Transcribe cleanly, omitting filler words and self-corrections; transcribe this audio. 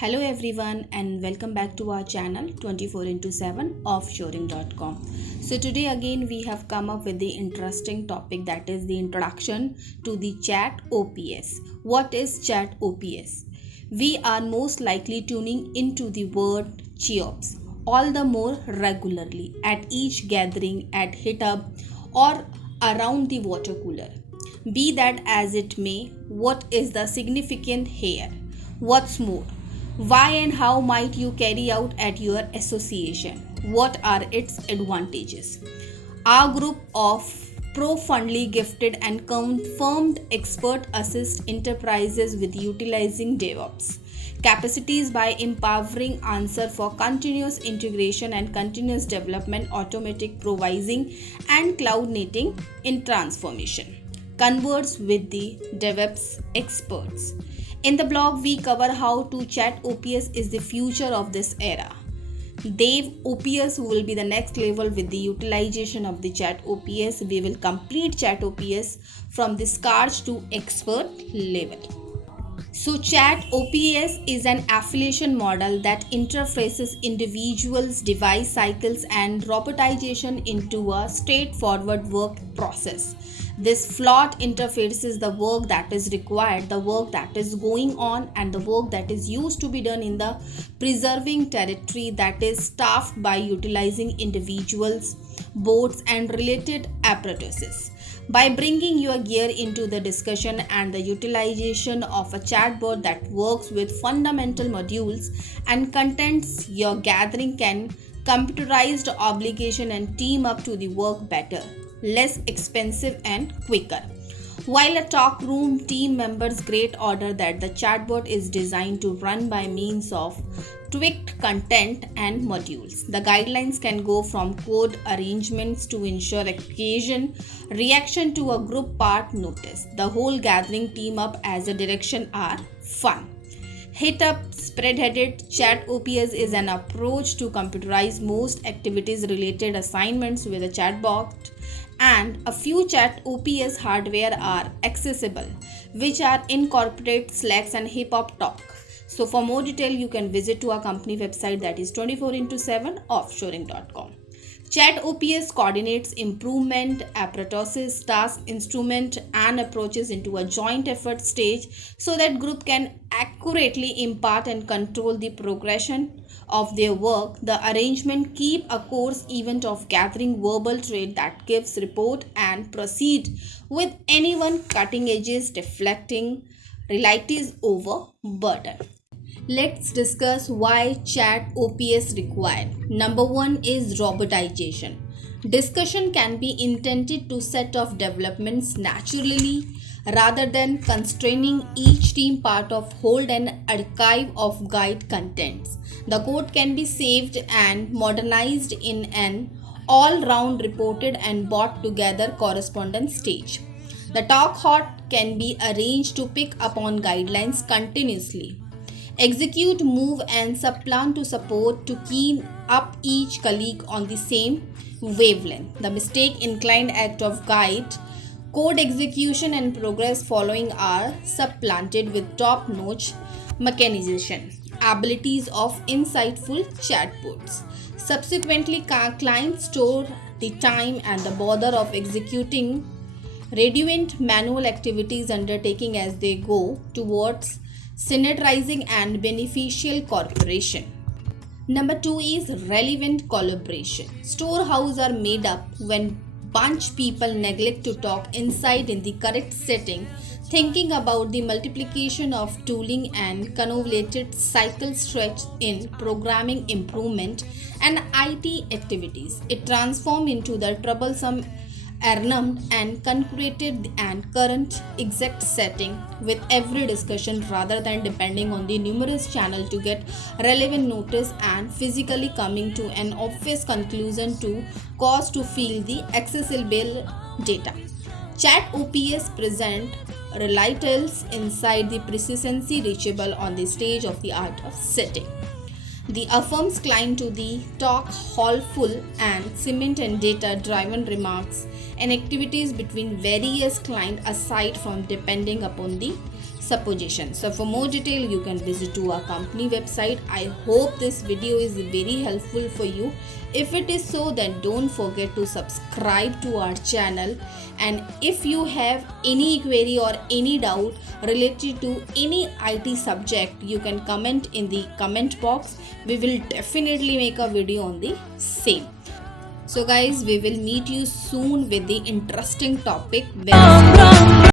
Hello everyone and welcome back to our channel 24 into 7 offshoring.com. So today again we have come up with the interesting topic, that is the introduction to the chat OPS. What is chat OPS? We are most likely tuning into the word cheops all the more regularly at each gathering, at hit-up or around the water cooler. Be that as it may, what is the significant here? What's more, why and how might you carry out at your association? What are its advantages? Our group of profoundly gifted and confirmed expert assist enterprises with utilizing DevOps capacities by empowering answer for continuous integration and continuous development, automatic provising and cloud native in transformation. Converse with the DevOps experts. In the blog, we cover how to chat OPS is the future of this era. Dev OPS will be the next level with the utilization of the chat OPS. We will complete chat OPS from the scratch to expert level. So, chat OPS is an affiliation model that interfaces individuals, device cycles, and robotization into a straightforward work process. This flawed interfaces the work that is required, the work that is going on, and the work that is used to be done in the preserving territory that is staffed by utilizing individuals, boards, and related apparatuses. By bringing your gear into the discussion and the utilization of a chatbot that works with fundamental modules and contents, your gathering can computerized obligation and team up to the work better, less expensive and quicker. While a talk room team members great order that the chatbot is designed to run by means of tweaked content and modules. The guidelines can go from code arrangements to ensure occasion reaction to a group part notice. The whole gathering team up as a direction are fun. Hit up, spread-headed chat OPS is an approach to computerize most activities related assignments with a chatbot, and a few chat OPS hardware are accessible, which are incorporate Slacks and Hip Hop Talk. So for more detail, you can visit to our company website, that is 24 into 7 offshoring.com. Chat OPS coordinates improvement, apparatuses, task, instrument, and approaches into a joint effort stage so that group can accurately impart and control the progression of their work. The arrangement keep a course event of gathering verbal trade that gives report and proceed with anyone cutting edges, deflecting realities over burden. Let's discuss why chat OPS required. Number one is robotization. Discussion can be intended to set off developments naturally rather than constraining each team part of hold an archive of guide contents. The code can be saved and modernized in an all-round reported and brought together correspondence stage. The talk hot can be arranged to pick upon guidelines continuously. Execute, move, and subplan to support to key up each colleague on the same wavelength. The mistake inclined act of guide, code execution, and progress following are supplanted with top notch mechanization abilities of insightful chatbots. Subsequently, clients store the time and the bother of executing redundant manual activities undertaking as they go towards synergizing and beneficial cooperation. Number two is relevant collaboration. Storehouse are made up when bunch people neglect to talk inside in the correct setting, thinking about the multiplication of tooling and convoluted cycle stretch in programming improvement and IT activities. It transforms into the troublesome Arnhem and concreted and current exact setting with every discussion rather than depending on the numerous channels to get relevant notice and physically coming to an obvious conclusion to cause to feel the accessible data. Chat OPS present relatals inside the precisency reachable on the stage of the art of setting. The affirms climb to the talk hall full and cement and data driven remarks and activities between various clients aside from depending upon the supposition. So for more detail you can visit to our company website. I hope this video is very helpful for you. If it is so, then don't forget to subscribe to our channel, and if you have any query or any doubt related to any IT subject, you can comment in the comment box. We will definitely make a video on the same. So guys, we will meet you soon with the interesting topic very soon.